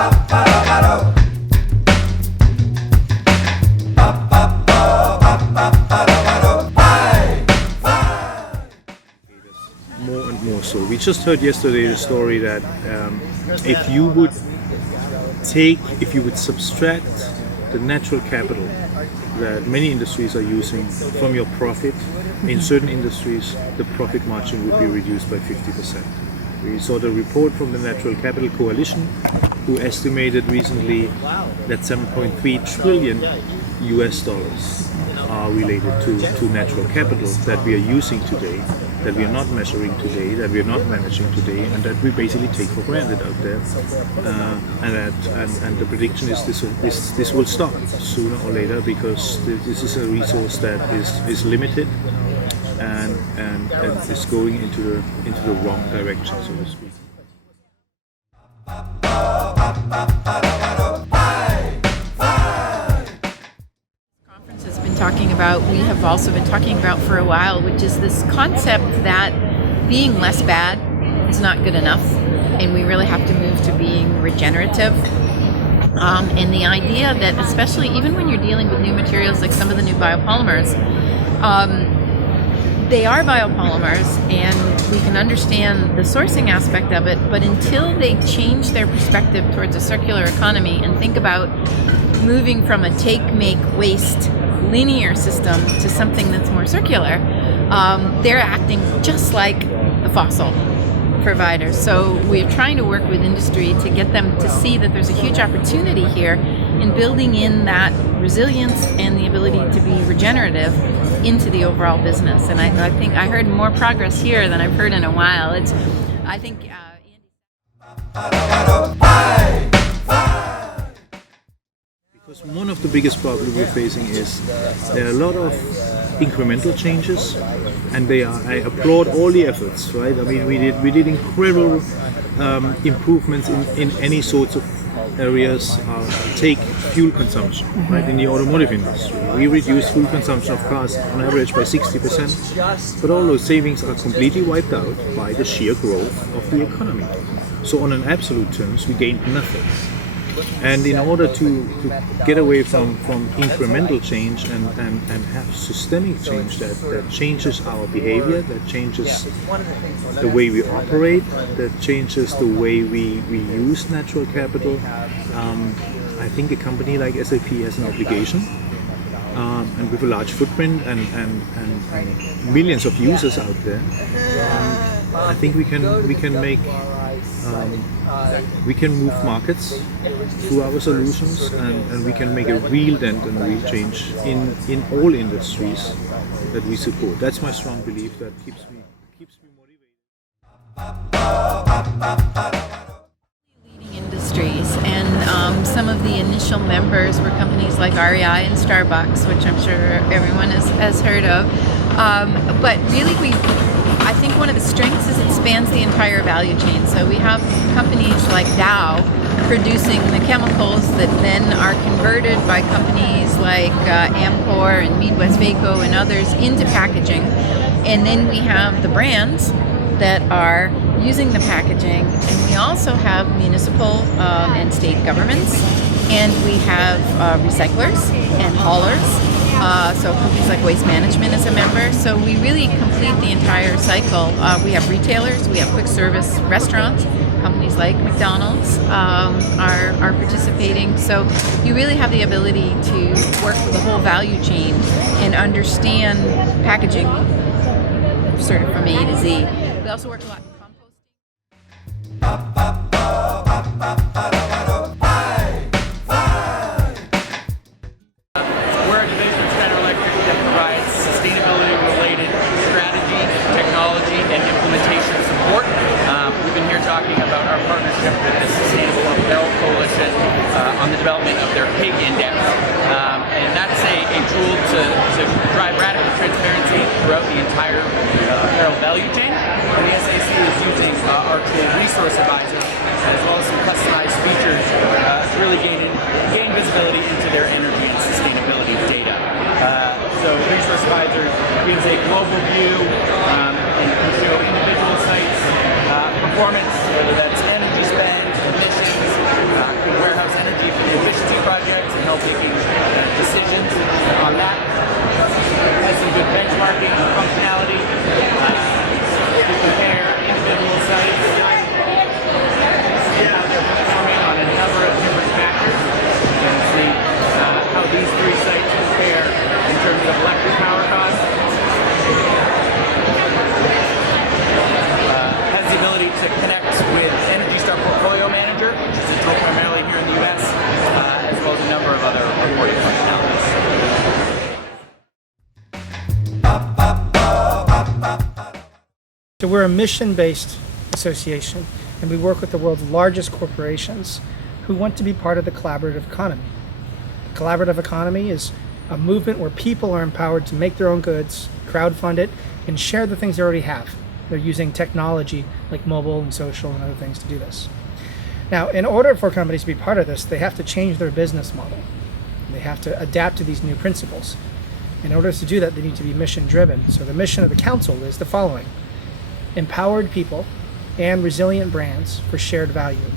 More and more so. We just heard yesterday the story that if you would subtract the natural capital that many industries are using from your profit, in certain industries the profit margin would be reduced by 50%. We saw the report from the Natural Capital Coalition, who estimated recently that 7.3 trillion US dollars are related to natural capital that we are using today, that we are not measuring today, that we are not managing today, and that we basically take for granted out there. And the prediction is this will stop sooner or later, because this is a resource that is limited and is going into the wrong direction, so to speak. We have also been talking about for a while, which is this concept that being less bad is not good enough, and we really have to move to being regenerative. And the idea that, especially even when you're dealing with new materials like some of the new biopolymers, they are biopolymers and we can understand the sourcing aspect of it, but until they change their perspective towards a circular economy and think about moving from a take, make, waste linear system to something that's more circular, they're acting just like the fossil providers. So we're trying to work with industry to get them to see that there's a huge opportunity here in building in that resilience and the ability to be regenerative into the overall business. And I think I heard more progress here than I've heard in a while. Because one of the biggest problems we're facing is there are a lot of incremental changes, and I applaud all the efforts, right? I mean, we did incredible improvements in any sorts of areas. Take fuel consumption, right? In the automotive industry, we reduced fuel consumption of cars on average by 60%, but all those savings are completely wiped out by the sheer growth of the economy. So on an absolute terms, we gained nothing. And in order to get away from incremental change and have systemic change that changes our behavior, that changes the way we operate, that changes the way we use natural capital, I think a company like SAP has an obligation, and with a large footprint and millions of users out there, I think we can make we can move markets through our solutions, and we can make a real dent and a real change in all industries that we support. That's my strong belief that keeps me motivated. Leading industries, and some of the initial members were companies like REI and Starbucks, which I'm sure everyone has heard of. But really, I think one of the strengths is it spans the entire value chain. So we have companies like Dow producing the chemicals that then are converted by companies like Amcor and Midwest-Vaco and others into packaging. And then we have the brands that are using the packaging, and we also have municipal and state governments, and we have recyclers and haulers. So companies like Waste Management is a member. So we really complete the entire cycle. We have retailers, we have quick service restaurants, companies like McDonald's are participating. So you really have the ability to work with the whole value chain and understand packaging sort of from A to Z. We also work a lot in on the development of their PIG index, and that's a tool to drive radical transparency throughout the entire apparel value chain. And the SAC is using our tool Resource Advisor, as well as some customized features to really gain visibility into their energy and sustainability data. So Resource Advisor gives a global view and can show individual sites performance, whether that's energy spend, emissions, projects and help making decisions on that. Has some good benchmarking and functionality. If you compare individual sites and how they're performing on a number of different factors, you can see how these three sites compare in terms of electric power costs. Has the ability to connect with Energy Star Portfolio Manager, which is a tool primarily here in the US, as well as a number of other reporting functionalities. So we're a mission-based association, and we work with the world's largest corporations who want to be part of the collaborative economy. The collaborative economy is a movement where people are empowered to make their own goods, crowdfund it, and share the things they already have. They're using technology like mobile and social and other things to do this. Now, in order for companies to be part of this, they have to change their business model. They have to adapt to these new principles. In order to do that, they need to be mission-driven. So the mission of the council is the following: empowered people and resilient brands for shared value.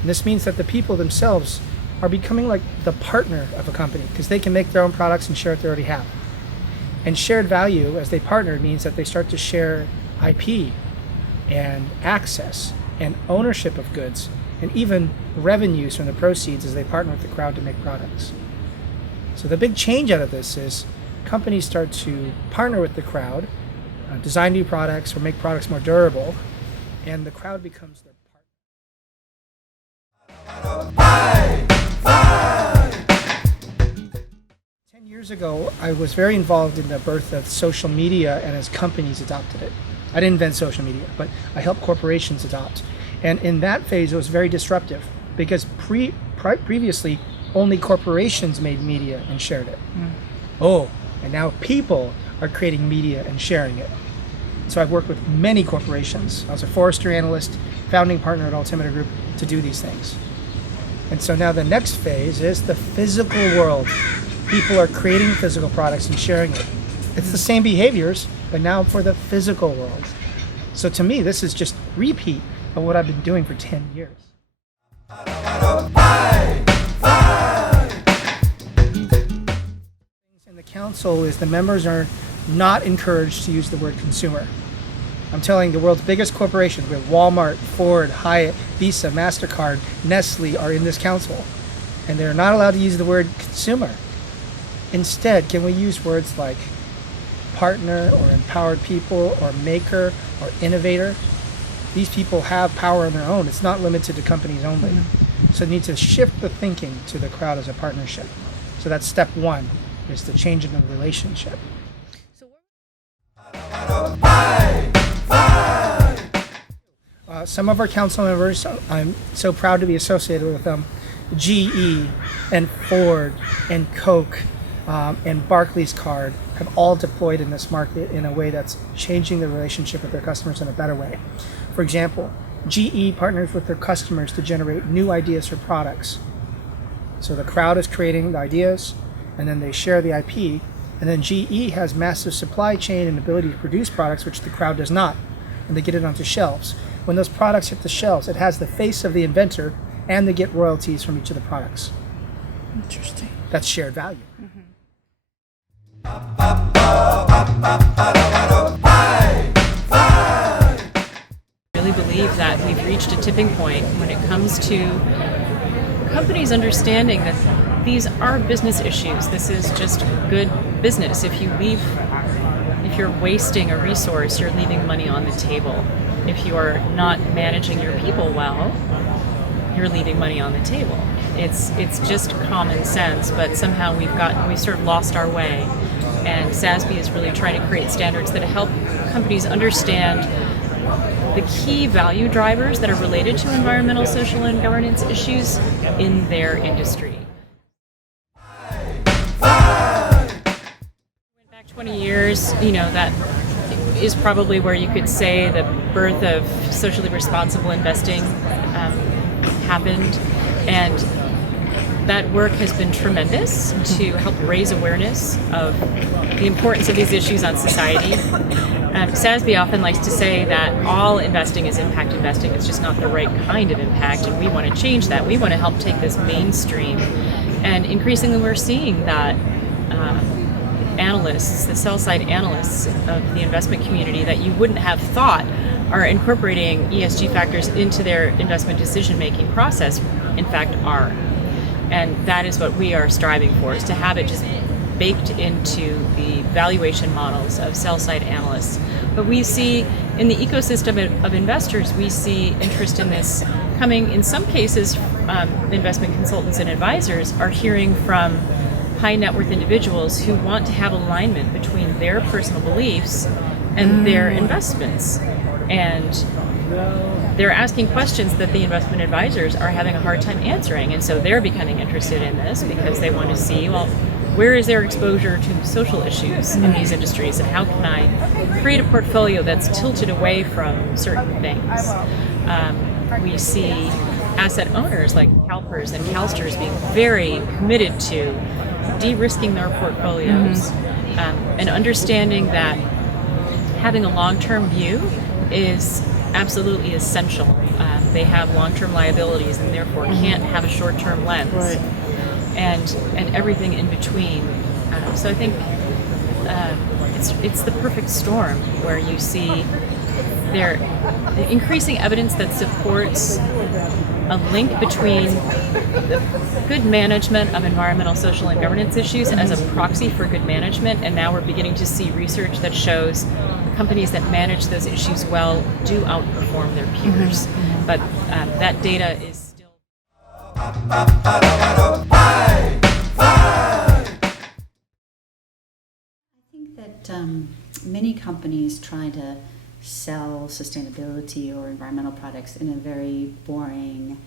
And this means that the people themselves are becoming like the partner of a company because they can make their own products and share what they already have. And shared value, as they partner, means that they start to share IP and access and ownership of goods and even revenues from the proceeds as they partner with the crowd to make products. So the big change out of this is companies start to partner with the crowd, design new products or make products more durable, and the crowd becomes their partner. 10 years ago, I was very involved in the birth of social media and as companies adopted it. I didn't invent social media, but I helped corporations adopt. And in that phase, it was very disruptive because previously, only corporations made media and shared it. Oh, and now people are creating media and sharing it. So I've worked with many corporations. I was a Forrester analyst, founding partner at Altimeter Group to do these things. And so now the next phase is the physical world. People are creating physical products and sharing it. It's the same behaviors, but now for the physical world. So to me, this is just repeat of what I've been doing for 10 years. In the council is the members are not encouraged to use the word consumer. I'm telling the world's biggest corporations, we have Walmart, Ford, Hyatt, Visa, MasterCard, Nestle are in this council, and they're not allowed to use the word consumer. Instead, can we use words like partner or empowered people or maker or innovator? These people have power on their own. It's not limited to companies only. So they need to shift the thinking to the crowd as a partnership. So that's step one, is the change in the relationship. Some of our council members, I'm so proud to be associated with them. GE and Ford and Coke and Barclays Card have all deployed in this market in a way that's changing the relationship with their customers in a better way. For example, GE partners with their customers to generate new ideas for products. So the crowd is creating the ideas, and then they share the IP, and then GE has massive supply chain and ability to produce products which the crowd does not, and they get it onto shelves. When those products hit the shelves, it has the face of the inventor, and they get royalties from each of the products. Interesting. That's shared value. I really believe that we've reached a tipping point when it comes to companies understanding that these are business issues. This is just good business. If you're wasting a resource, you're leaving money on the table. If you are not managing your people well, you're leaving money on the table. It's just common sense, but somehow we've sort of lost our way. And SASB is really trying to create standards that help companies understand the key value drivers that are related to environmental, social, and governance issues in their industry. Went back 20 years, that is probably where you could say the birth of socially responsible investing happened, and that work has been tremendous to help raise awareness of the importance of these issues on society. SASB often likes to say that all investing is impact investing. It's just not the right kind of impact, and we want to change that. We want to help take this mainstream And increasingly we're seeing that analysts, the sell-side analysts of the investment community that you wouldn't have thought are incorporating ESG factors into their investment decision-making process, in fact are. And that is what we are striving for, is to have it just baked into the valuation models of sell-side analysts. But we see in the ecosystem of investors, we see interest in this coming, in some cases, investment consultants and advisors are hearing from high net worth individuals who want to have alignment between their personal beliefs and their investments. And they're asking questions that the investment advisors are having a hard time answering. And so they're becoming interested in this because they want to see, well, where is their exposure to social issues in these industries, and how can I create a portfolio that's tilted away from certain things? We see asset owners like CalPERS and CalSTRS being very committed to de-risking their portfolios and understanding that having a long-term view is absolutely essential. They have long-term liabilities and therefore can't have a short-term lens. Right. And everything in between. So I think it's the perfect storm where you see there increasing evidence that supports a link between the good management of environmental, social, and governance issues as a proxy for good management. And now we're beginning to see research that shows companies that manage those issues well do outperform their peers. But that data is still... I think that many companies try to sell sustainability or environmental products in a very boring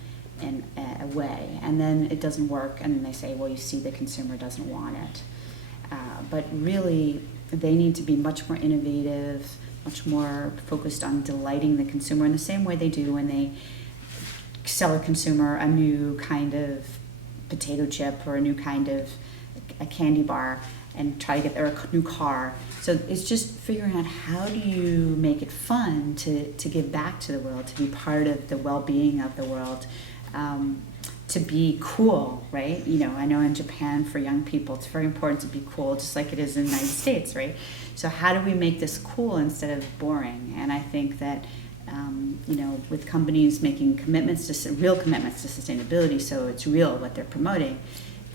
way, and then it doesn't work, and they say, well, you see, the consumer doesn't want it. But really, they need to be much more innovative, much more focused on delighting the consumer in the same way they do when they sell a consumer a new kind of potato chip or a new kind of a candy bar, and try to get their new car. So it's just figuring out, how do you make it fun to give back to the world, to be part of the well-being of the world, to be cool, right? You know, I know in Japan for young people it's very important to be cool, just like it is in the United States, right? So how do we make this cool instead of boring? And I think that you know, with companies making real commitments to sustainability, so it's real what they're promoting,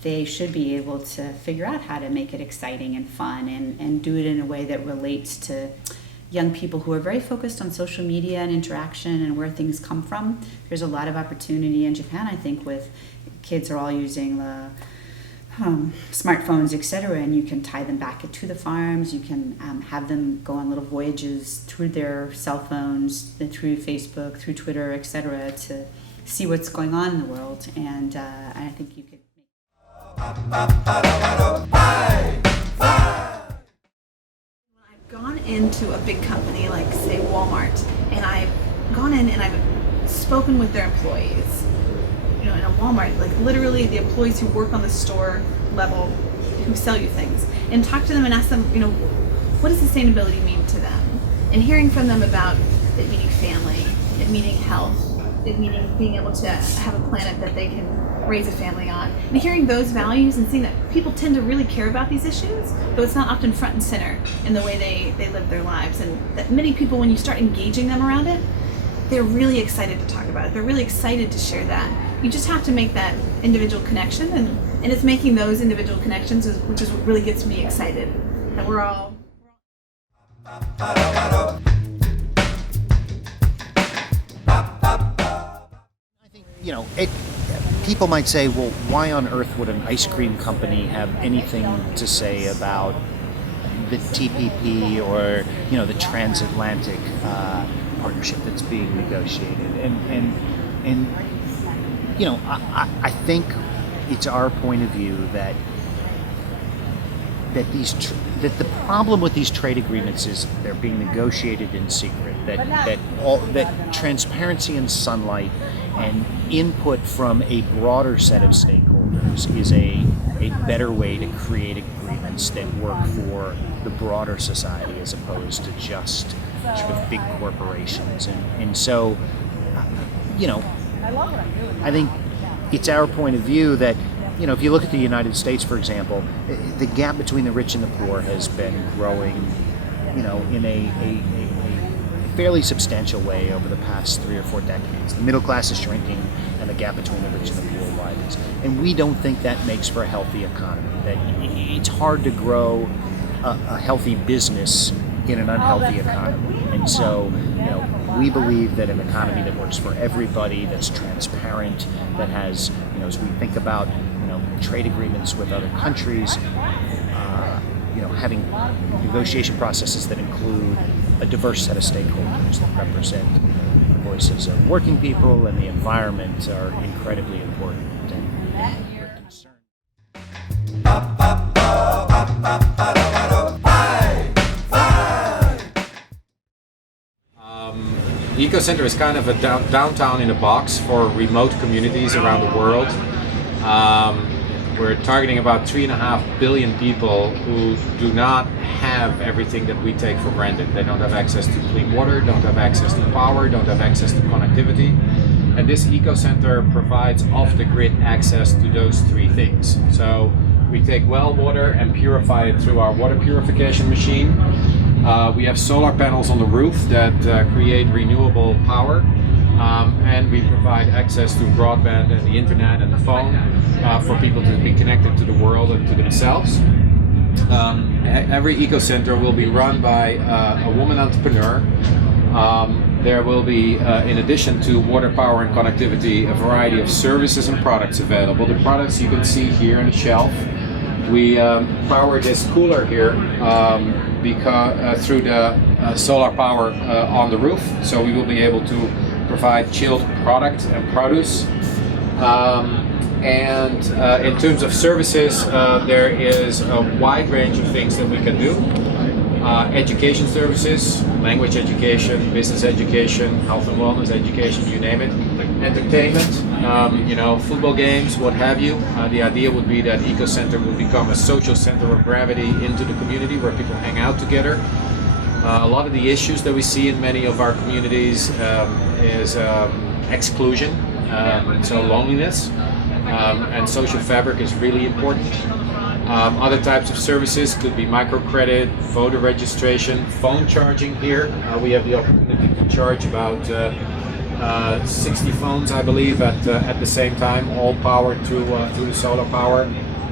they should be able to figure out how to make it exciting and fun, and do it in a way that relates to young people who are very focused on social media and interaction and where things come from. There's a lot of opportunity in Japan, I think, with kids are all using the smartphones, etc., and you can tie them back to the farms. You can have them go on little voyages through their cell phones, through Facebook, through Twitter, etc., to see what's going on in the world. And I think you could I've gone into a big company like, say, Walmart, and I've gone in and I've spoken with their employees. You know, in a Walmart, like literally the employees who work on the store level, who sell you things, and talk to them and ask them, you know, what does sustainability mean to them? And hearing from them about it meaning family, it meaning health, it meaning being able to have a planet that they can raise a family on, and hearing those values and seeing that people tend to really care about these issues, though it's not often front and center in the way they live their lives, and that many people, when you start engaging them around it, they're really excited to talk about it. They're really excited to share that. You just have to make that individual connection, and it's making those individual connections which is what really gets me excited. That we're all... I think, you know, people might say, well, why on earth would an ice cream company have anything to say about the TPP or, you know, the transatlantic partnership that's being negotiated? And you know, I think it's our point of view that the problem with these trade agreements is they're being negotiated in secret. That transparency and sunlight and input from a broader set of stakeholders is a better way to create agreements that work for the broader society as opposed to just sort of big corporations. And so, you know, I think it's our point of view that if you look at the United States, for example, the gap between the rich and the poor has been growing, in a fairly substantial way over the past 3 or 4 decades. The middle class is shrinking, and the gap between the rich and the poor widens. And we don't think that makes for a healthy economy. That it's hard to grow a healthy business in an unhealthy economy. And so, we believe that an economy that works for everybody, that's transparent, that has, as we think about, trade agreements with other countries, having negotiation processes that include a diverse set of stakeholders that represent the voices of working people and the environment are incredibly important. And we're concerned. EcoCenter is kind of a downtown in a box for remote communities around the world. We're targeting about 3.5 billion people who do not have everything that we take for granted. They don't have access to clean water, don't have access to power, don't have access to connectivity. And this EcoCenter provides off-the-grid access to those 3 things. So we take well water and purify it through our water purification machine. We have solar panels on the roof that create renewable power. And we provide access to broadband and the internet and the phone for people to be connected to the world and to themselves. Every EcoCenter will be run by a woman entrepreneur. There will be, in addition to water, power and connectivity, a variety of services and products available. The products you can see here on the shelf. We power this cooler here through the solar power on the roof, so we will be able to provide chilled product and produce. In terms of services, there is a wide range of things that we can do. Education services, language education, business education, health and wellness education, you name it. Entertainment, football games, what have you. The idea would be that EcoCenter will become a social center of gravity into the community where people hang out together. A lot of the issues that we see in many of our communities is exclusion, so loneliness, and social fabric is really important. Other types of services could be microcredit, voter registration, phone charging here. We have the opportunity to charge about 60 phones, I believe, at the same time, all powered through the solar power.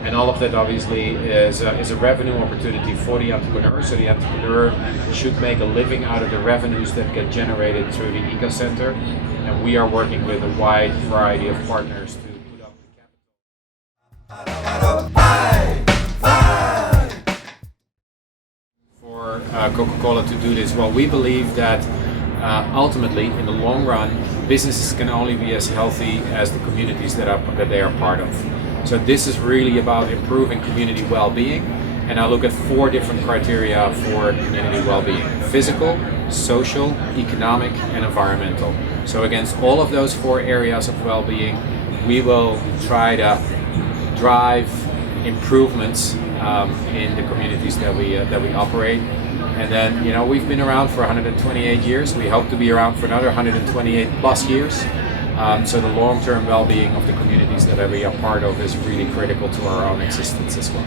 And all of that obviously is a revenue opportunity for the entrepreneur. So the entrepreneur should make a living out of the revenues that get generated through the EcoCenter. And we are working with a wide variety of partners to put up the capital. For Coca-Cola to do this, well, we believe that ultimately, in the long run, businesses can only be as healthy as the communities that they are part of. So this is really about improving community well-being, and I look at 4 different criteria for community well-being: physical, social, economic, and environmental. So against all of those 4 areas of well-being, we will try to drive improvements in the communities that we operate. And then, we've been around for 128 years. We hope to be around for another 128 plus years. So the long-term well-being of the communities that we are part of is really critical to our own existence as well.